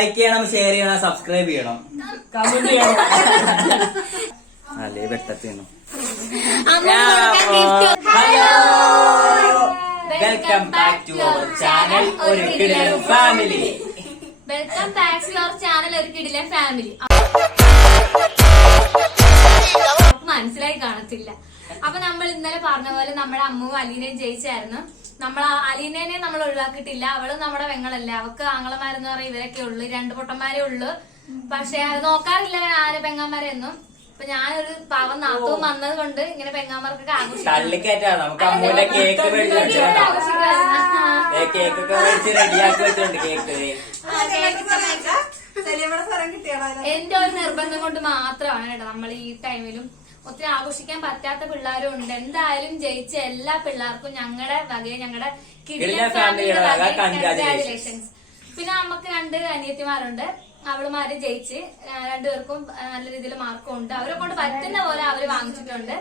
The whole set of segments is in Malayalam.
ലൈക്ക് ചെയ്യണം, ഷെയർ ചെയ്യണം, സബ്സ്ക്രൈബ് ചെയ്യണം, കമന്റ് ചെയ്യണം. അല്ലേ വെട്ടത്തിന്നു. Hello, welcome back to our channel ഒരു കിടിലൻ family. Welcome back to our channel ഒരു കിടിലൻ ഫാമിലി. മനസ്സിലായി കാണത്തില്ല. അപ്പൊ നമ്മൾ ഇന്നലെ പറഞ്ഞ പോലെ നമ്മുടെ അമ്മുവും അലീനയും ജയിച്ചായിരുന്നു. നമ്മൾ അലീനേനെ നമ്മൾ ഒഴിവാക്കിയിട്ടില്ല. അവള് നമ്മുടെ പെങ്ങളല്ലേ, അവക്ക് ആങ്ങളമാരെന്ന് പറയും ഇവരൊക്കെ ഉള്ളു, 2 പൊട്ടന്മാരേ ഉള്ളു. പക്ഷെ അത് നോക്കാറില്ല ആര് പെങ്ങാമാരെയൊന്നും. അപ്പൊ ഞാനൊരു പാവം നാത്തവും വന്നത് കൊണ്ട് ഇങ്ങനെ പെങ്ങാമാർക്കൊക്കെ തള്ളിക്കയറ്റാ. നമുക്ക് അമ്മൂന്റെ കേക്ക് കേക്കൊക്കെ മേടിച്ച് റെഡിയാക്കി വെച്ചിട്ടുണ്ട്. കേക്ക് എന്റെ ഒരു നിർബന്ധം കൊണ്ട് മാത്രമാണ് കേട്ടോ നമ്മൾ ഈ ടൈമിലും ഒത്തിരി ആഘോഷിക്കാൻ പറ്റാത്ത പിള്ളേരും ഉണ്ട്. എന്തായാലും ജയിച്ച എല്ലാ പിള്ളേർക്കും ഞങ്ങളുടെ വകയെ ഞങ്ങളുടെ കിടിലൻ ഫാമിലിയുടെ വകയെ കൺഗ്രാജുലേഷൻസ്. പിന്നെ നമുക്ക് 2 അനിയത്തിമാരുണ്ട്. അവളുമാര് ജയിച്ച് 2 പേർക്കും നല്ല രീതിയിൽ മാർക്കും ഉണ്ട്. അവരെ കൊണ്ട് പറ്റുന്ന പോലെ അവര് വാങ്ങിച്ചിട്ടുണ്ട്.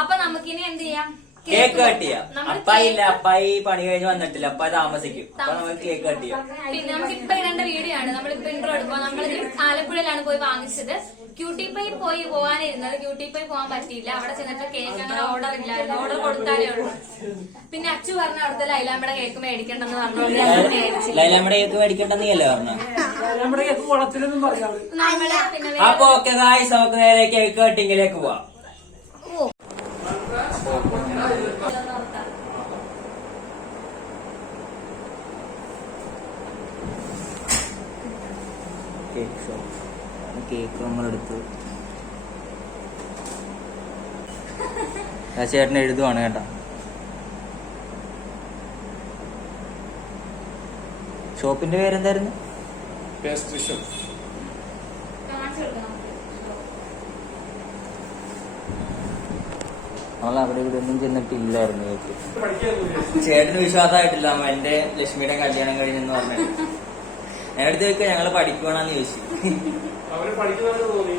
അപ്പൊ നമുക്കിനി എന്ത് ചെയ്യാം, കേക്ക് കട്ട് ചെയ്യാം. അപ്പായില്ല, അപ്പായി പണി കഴിഞ്ഞ് വന്നിട്ടില്ല, അപ്പായി താമസിക്കും. അപ്പൊ നമുക്ക് കേക്ക് കട്ട് ചെയ്യാം. പിന്നെ നമുക്ക് ഇപ്പൊ ഇടേണ്ട വീഡിയോ ആണ്. നമ്മളിപ്പോ ഇൻട്രോ എടുക്കുക. നമ്മളിത് ആലപ്പുഴയിലാണ് പോയി വാങ്ങിച്ചത്. ക്യൂട്ടിപ്പൈ പോവാനിരുന്നത്. ക്യൂട്ടിപ്പൈ പോകാൻ പറ്റിയില്ല. അവിടെ ചെന്നിട്ട് കേക്ക് അങ്ങനെ ഓർഡർ ഇല്ലായിരുന്നു. ഓർഡർ കൊടുത്താലേ ഉള്ളൂ. പിന്നെ അച്ചു പറഞ്ഞ അവിടുത്തെ ലൈലാമ്മയുടെ കേക്ക് മേടിക്കണ്ടെന്ന് പറഞ്ഞോണ്ട് ലൈലാമ്മയുടെ കേക്ക് മേടിക്കണ്ടെന്നല്ലേ പറഞ്ഞു. നമ്മുടെ കേക്ക് കുളത്തിലൊന്നും പറയാം. അപ്പൊ ഓക്കെ ഗായ്സ്, നമുക്ക് നേരെ കേക്ക് കട്ടിങ്ങിലേക്ക് പോവാം. Cake shop. കേക്ക് നമ്മളെടുത്തു. ചേട്ടൻ എഴുതുവാണ് കേട്ടോ. ഷോപ്പിന്റെ പേരെന്തായിരുന്നു? Pastry shop. നമ്മൾ അവിടെ ഇവിടെ ഒന്നും ചെന്നിട്ടില്ലായിരുന്നു കേക്ക്. ചേട്ടന് വിശ്വാസമായിട്ടില്ല. അമ്മ എന്റെ ലക്ഷ്മിയുടെ കല്യാണം കഴിഞ്ഞെന്ന് പറഞ്ഞു. ഞാൻ അടുത്ത് ചോദിക്കുക ഞങ്ങള് പഠിക്കുവാണെന്ന് ചോദിച്ചു. അവര് പഠിക്കുന്നവര് തോന്നി.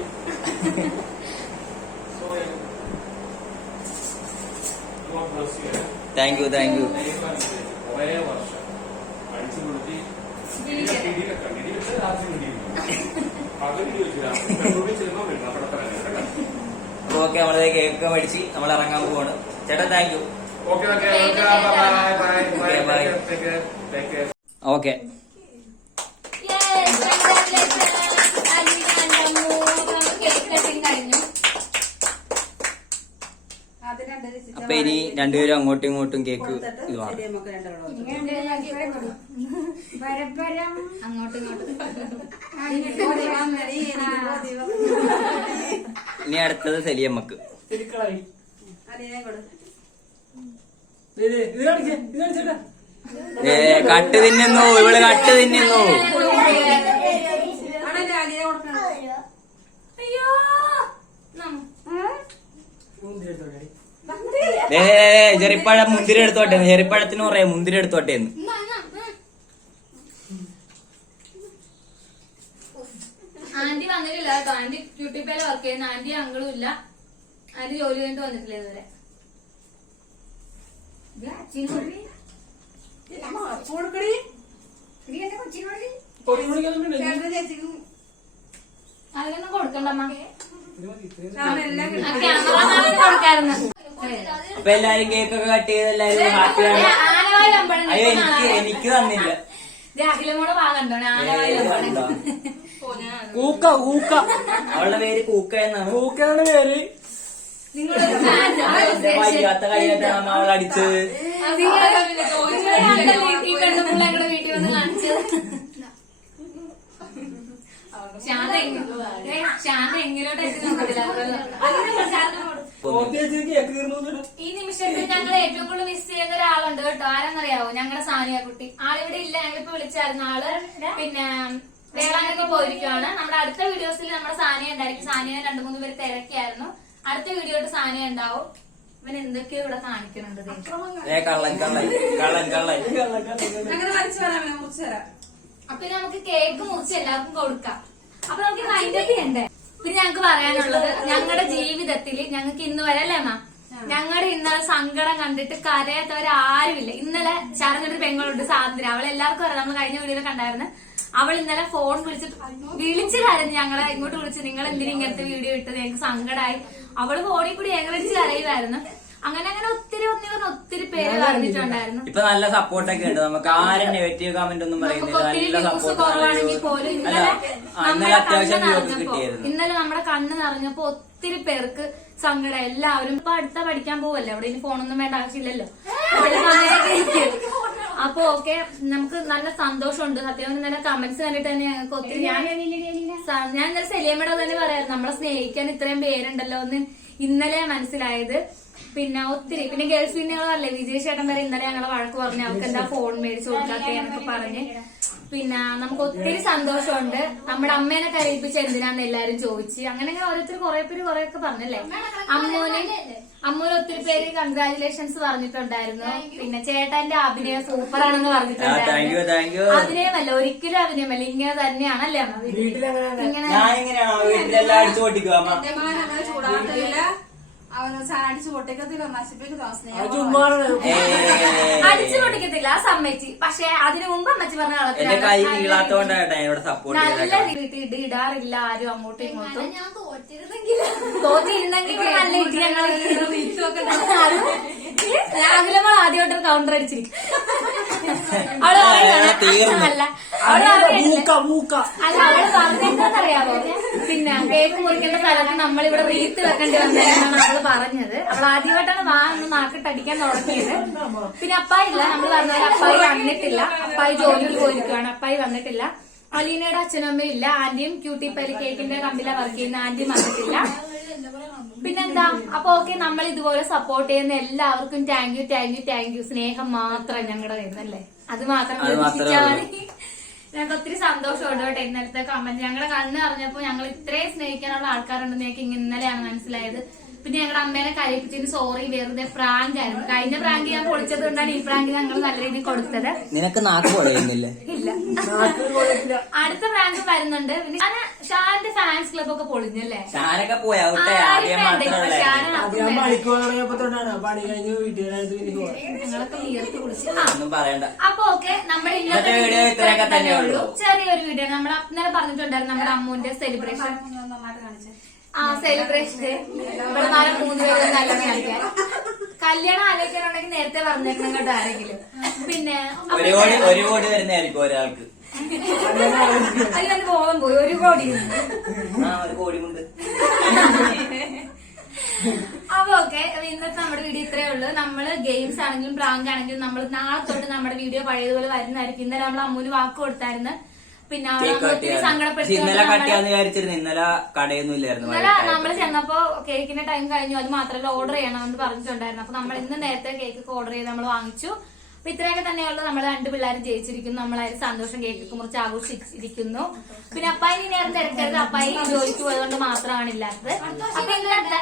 Thank you. കുറേ വർഷം അടിച്ചു കൊടുത്തി ഓക്കെ, നമ്മളത് കേക്ക് മേടിച്ച് നമ്മൾ ഇറങ്ങാൻ പോവാണ്. ചേട്ടാ താങ്ക് യു. ഓക്കെ അപ്പൊ ഇനി 2 പേരും അങ്ങോട്ടും ഇങ്ങോട്ടും കേക്ക് ഇത് അങ്ങോട്ടും ഇനി അടുത്തത് സെലിയമ്മക്ക്. കട്ട് തിന്നുന്നു ഇവള്, കട്ട് തിന്നുന്നു. ചെറിപ്പഴം മുന്തിരി എടുത്തോട്ടെ. ചെറിപ്പഴത്തിന് പറയാം മുന്തിരി എടുത്തോട്ടെ എന്ന്. ആന്റി വന്നിട്ടില്ല കേട്ടോ. ആന്റി ബ്യൂട്ടിപ്പേല വർക്ക് ചെയ്യുന്ന ആന്റി അങ്ങളും ഇല്ല. ആന്റി ജോലി കഴിഞ്ഞിട്ട് വന്നിട്ടില്ല ഇതുവരെ. അതിനൊന്നും കൊടുക്കണ്ടമ്മ. കൊടുക്കായിരുന്നു. അപ്പൊ എല്ലാരും കേക്കൊക്കെ കട്ട് ചെയ്ത് എല്ലാരും ഹാപ്പിയാണ്. അയ്യോ എനിക്ക് തന്നില്ല. അഖിലമോടെ ഭാഗണ്ടോ ആനവായിലമ്പഴ. കൂക്ക അവളുടെ പേര് കൂക്ക എന്നാണ്. കൂക്കാണ് പേര്. വയ്യാത്ത കൈയായിട്ടാണ് അവൾ അടിച്ചത്. ഞങ്ങളുടെ വീട്ടിൽ വന്ന് കാണിച്ചത്. ശാന്ത എങ്ങനെയോട്ടായിട്ട് ഈ നിമിഷത്തിൽ ഞങ്ങൾ ഏറ്റവും കൂടുതൽ മിസ് ചെയ്യുന്ന ഒരാളുണ്ട് കേട്ടോ. ആരെന്നറിയാവോ? ഞങ്ങളുടെ സാനിയ കുട്ടി. ആളിവിടെ ഇല്ല. ഞങ്ങളിപ്പോ വിളിച്ചായിരുന്നു. ആള് പിന്നെ വേളാങ്കണ്ണി പോയിരിക്കുവാണ്. നമ്മുടെ അടുത്ത വീഡിയോസിൽ നമ്മുടെ സാനിയ ഉണ്ടായിരിക്കും. സാനിയെ 2-3 പേര് തിരക്കിയായിരുന്നു. അടുത്ത വീഡിയോ സാനിയ ഉണ്ടാവും. ഇവൻ എന്തൊക്കെയോ ഇവിടെ കാണിക്കുന്നുണ്ട്. അപ്പൊ നമുക്ക് കേക്ക് മുറിച്ച് എല്ലാവർക്കും കൊടുക്കാം. അപ്പൊ നമുക്ക് വൈൻഡപ്പ് ചെയ്യണ്ടേ? പിന്നെ ഞങ്ങൾക്ക് പറയാനുള്ളത്, ഞങ്ങളുടെ ജീവിതത്തിൽ ഞങ്ങൾക്ക് ഇന്ന് വരെ അല്ലേ അമ്മ, ഞങ്ങളുടെ ഇന്നലെ സങ്കടം കണ്ടിട്ട് കരയാത്തവരാരുമില്ല. ഇന്നലെ ചാർന്നൊരു പെങ്ങളുണ്ട്, സാന്ദ്ര. അവളെല്ലാവർക്കും അറിയാം. നമ്മൾ കഴിഞ്ഞ വീഡിയോയിൽ കണ്ടായിരുന്നു. അവൾ ഇന്നലെ ഫോൺ വിളിച്ച് കരഞ്ഞു ഞങ്ങളെ ഇങ്ങോട്ട് വിളിച്ച് നിങ്ങൾ എന്തിനും ഇങ്ങനത്തെ വീഡിയോ ഇട്ടത് ഞങ്ങൾക്ക് സങ്കടമായി. അവള് ഫോണിൽ കൂടി ഞങ്ങളിടിച്ച് കരയുമായിരുന്നു. അങ്ങനെ ഒത്തിരി പേര് പറഞ്ഞിട്ടുണ്ടായിരുന്നു. ഇപ്പൊ നല്ല സപ്പോർട്ടൊക്കെ ഉണ്ട്. നമുക്ക് ആരും നെഗറ്റീവ് കമന്റ് ഒന്നും പറയുന്നില്ല. നല്ല സപ്പോർട്ട് കുറവാണെങ്കിൽ പോലും ഇന്നലെ നമ്മുടെ കണ്ണ് നിറഞ്ഞപ്പോ ഒത്തിരി പേർക്ക് സങ്കടം. എല്ലാവരും ഇപ്പൊ അടുത്ത പഠിക്കാൻ പോവല്ലേ, അവിടെ ഇനി ഫോണൊന്നും വേണ്ട ആവശ്യമില്ലല്ലോ. അപ്പൊ ഓക്കെ, നമുക്ക് നല്ല സന്തോഷമുണ്ട്. സത്യം ഇന്നലെ കമന്റ്സ് കണ്ടിട്ട് തന്നെ ഞങ്ങൾക്ക് ഒത്തിരി ഞാൻ ഇന്നലെ സെലിയമ്മയുടെ തന്നെ പറയാറ്, നമ്മളെ സ്നേഹിക്കാൻ ഇത്രയും പേരുണ്ടല്ലോ എന്ന് ഇന്നലെ മനസ്സിലായത്. പിന്നെ ഒത്തിരി പിന്നെ ഗേൾസ് പിന്നുകളല്ലേ, വിജയ് ചേട്ടൻ വരെ ഇന്നലെ ഞങ്ങളെ വഴക്ക് പറഞ്ഞു അവർക്ക് എന്താ ഫോൺ മേടിച്ചു കൊടുക്കാത്ത എന്നൊക്കെ പറഞ്ഞ്. പിന്നെ നമുക്ക് ഒത്തിരി സന്തോഷമുണ്ട്. നമ്മുടെ അമ്മേനെ കരയിപ്പിച്ച എന്തിനാന്ന് എല്ലാരും ചോദിച്ച്. അങ്ങനെ ഓരോരുത്തർ കുറെ പേര് കുറെയൊക്കെ പറഞ്ഞല്ലേ. അമ്മൂന് ഒത്തിരി പേര് കൺഗ്രാചുലേഷൻസ് പറഞ്ഞിട്ടുണ്ടായിരുന്നു. പിന്നെ ചേട്ടന്റെ അഭിനയം സൂപ്പർ ആണെന്ന് പറഞ്ഞിട്ടുണ്ടായിരുന്നു. അഭിനയമല്ല, ഒരിക്കലും അഭിനയമല്ല, ഇങ്ങനെ തന്നെയാണല്ലേ അമ്മ? ഇങ്ങനെ അടിച്ചു പൊട്ടിക്കത്തില്ല, അടിച്ചു പൊട്ടിക്കത്തില്ല, ആ സമ്മതിച്ച്. പക്ഷെ അതിനു മുമ്പ് അമ്മച്ചി പറഞ്ഞ നല്ല രീതിയിൽ ഇടാറില്ല ആരും അങ്ങോട്ടും ഇങ്ങോട്ടും. തോറ്റിരുന്നെങ്കിൽ നല്ല ഇട്ടി ഞങ്ങൾ അഖിലമ്മൾ ആദ്യമായിട്ട് കൗണ്ടർ അടിച്ചിരിക്കും. അവള് അല്ല അവള് പറഞ്ഞെന്താന്നറിയാമോ, പിന്നെ കേക്ക് മുറിക്കേണ്ട സ്ഥലത്ത് നമ്മളിവിടെ റീത്ത് വെക്കേണ്ടി വന്നതെന്നാണ് അവള് പറഞ്ഞത്. അവൾ ആദ്യമായിട്ടാണ് ഒന്ന് നാക്കിട്ടടിക്കാൻ തുടങ്ങിയത്. പിന്നെ അപ്പായി ഇല്ല, നമ്മൾ പറഞ്ഞാൽ അപ്പായി വന്നിട്ടില്ല. അപ്പായി ജോലിയിൽ പോയിരിക്കുകയാണ്, അപ്പായി വന്നിട്ടില്ല. അലീനയുടെ അച്ഛനും അമ്മയും ഇല്ല. ആന്റിയും ക്യൂട്ടി പരി കേക്കിന്റെ കമ്പനിയില വർക്ക് ചെയ്യുന്ന ആന്റിയും വന്നിട്ടില്ല. പിന്നെന്താ, അപ്പൊ ഓക്കെ, നമ്മൾ ഇതുപോലെ സപ്പോർട്ട് ചെയ്യുന്ന എല്ലാവർക്കും താങ്ക് യു. സ്നേഹം മാത്രം ഞങ്ങളുടെ വരുന്നല്ലേ, അത് മാത്രം ഞങ്ങൾക്ക് ഒത്തിരി സന്തോഷമുണ്ട് കേട്ടോ. ഇന്നലത്തെ കമന്റ് ഞങ്ങളുടെ കണ്ണ് അറിഞ്ഞപ്പോ ഞങ്ങൾ ഇത്രയും സ്നേഹിക്കാനുള്ള ആൾക്കാരുണ്ടെന്ന് ഞങ്ങൾക്ക് ഇന്നലെയാണ് മനസ്സിലായത്. പിന്നെ ഞങ്ങളുടെ അമ്മേനെ കരയിപ്പിച്ചതിന് സോറി, വെറുതെ പ്രാങ്ക് ആയിരുന്നു. കഴിഞ്ഞ പ്രാങ്ക് ഞാൻ പൊളിച്ചത് കൊണ്ടാണ് ഈ പ്രാങ്ക് ഞങ്ങൾ നല്ല രീതിയിൽ കൊടുത്തത്. നിനക്ക് നാക്ക് പൊളിയുന്നില്ല? ഇല്ല, അടുത്ത പ്രാങ്ക് വരുന്നുണ്ട്. പിന്നെ ഷാന്റെ ഫാൻസ് ക്ലബ് ഒക്കെ പൊളിഞ്ഞല്ലേ? ഷാനൊക്കെ പോയാ ഞങ്ങളൊക്കെ വിയർത്ത് കുളിച്ച്. പറയണ്ട. അപ്പൊ ഓക്കെ, നമ്മുടെ ഇന്നത്തെ വീഡിയോ ഇത്രയൊക്കെ തന്നെ ഉള്ളൂ. ചെറിയൊരു വീഡിയോ നമ്മൾ ഇന്നലെ പറഞ്ഞിട്ടുണ്ടായിരുന്നു, നമ്മുടെ അമ്മൂന്റെ സെലിബ്രേഷൻ. സെലിബ്രേഷൻ ഇവിടെ 3 പേര് കളിക്കാൻ കല്യാണം ആലോചിക്കാനുണ്ടെങ്കിൽ നേരത്തെ പറഞ്ഞേക്കണം കേട്ടോ ആരെങ്കിലും. പിന്നെ ഒരു കോടി വരുന്നതായിരിക്കും ഒരാൾക്ക്. അതിന് ബോധം പോയി, 1 കോടി കൊണ്ട്. അപ്പൊ ഓക്കെ, ഇന്നത്തെ നമ്മുടെ വീഡിയോ ഇത്രയേ ഉള്ളൂ. നമ്മള് ഗെയിംസ് ആണെങ്കിലും പ്രാങ്ക് ആണെങ്കിലും നമ്മൾ നാളെ തൊട്ട് നമ്മുടെ വീഡിയോ പഴയതുപോലെ വരുന്നതായിരിക്കും. ഇന്നലെ നമ്മൾ അമ്മൂന് വാക്ക് കൊടുത്തായിരുന്നു. പിന്നെ ഒത്തിരി സങ്കടപ്പെട്ടു. ഇന്നലെ കടയൊന്നും ഇല്ലായിരുന്നു. ഇന്നലെ നമ്മൾ ചെന്നപ്പോ കേക്കിന്റെ ടൈം കഴിഞ്ഞു. അത് മാത്രമല്ല, ഓർഡർ ചെയ്യണമെന്ന് പറഞ്ഞിട്ടുണ്ടായിരുന്നു. അപ്പൊ നമ്മൾ ഇന്ന് നേരത്തെ കേക്ക് ഓർഡർ ചെയ്ത് നമ്മൾ വാങ്ങിച്ചു. അപ്പൊ ഇത്രയൊക്കെ തന്നെയുള്ളൂ. നമ്മൾ 2 പിള്ളേരും ജയിച്ചിരിക്കുന്നു. നമ്മളായാലും സന്തോഷം കേക്കൊക്കെ മുറിച്ച് ആഘോഷിച്ചിരിക്കുന്നു. പിന്നെ അപ്പായി നേരം തിരക്കരുത്, അപ്പായി ജോലിക്ക് പോയതുകൊണ്ട് മാത്രമാണ് ഇല്ലാത്തത്. അപ്പൊ ഇന്നത്തെ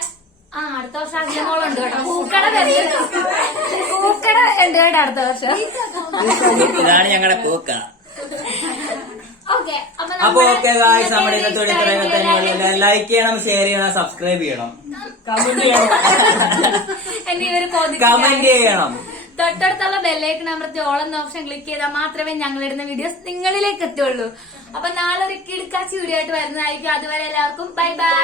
അടുത്ത വർഷം അധികമോളുണ്ട് കേട്ടോ. പൂക്കട ഉണ്ട് കേട്ടോ അടുത്ത വർഷം. ഇതാണ് ഞങ്ങളുടെ പൂക്ക. ഓക്കെ, അപ്പൊ ഓക്കെ ഗായ്സ്, നമ്മുടെ ഇന്നത്തെ ഇത്രയൊക്കെ തന്നെയുള്ളൂ. ലൈക്ക് ചെയ്യണം, ഷെയർ ചെയ്യണം, സബ്സ്ക്രൈബ് ചെയ്യണം, കമന്റ് ചെയ്യണം. തൊട്ടടുത്തുള്ള ബെല്ലൈക്കൺ അമർത്തി ഓൾ എന്ന ഓപ്ഷൻ ക്ലിക്ക് ചെയ്താൽ മാത്രമേ ഞങ്ങളിടുന്ന വീഡിയോസ് നിങ്ങളിലേക്ക് എത്തുള്ളൂ. അപ്പൊ നാളെ ഒരു കിടക്കാച്ചി വീഡിയോ ആയിട്ട് വരുന്നതായിരിക്കും. അതുവരെ എല്ലാവർക്കും ബൈ ബൈ.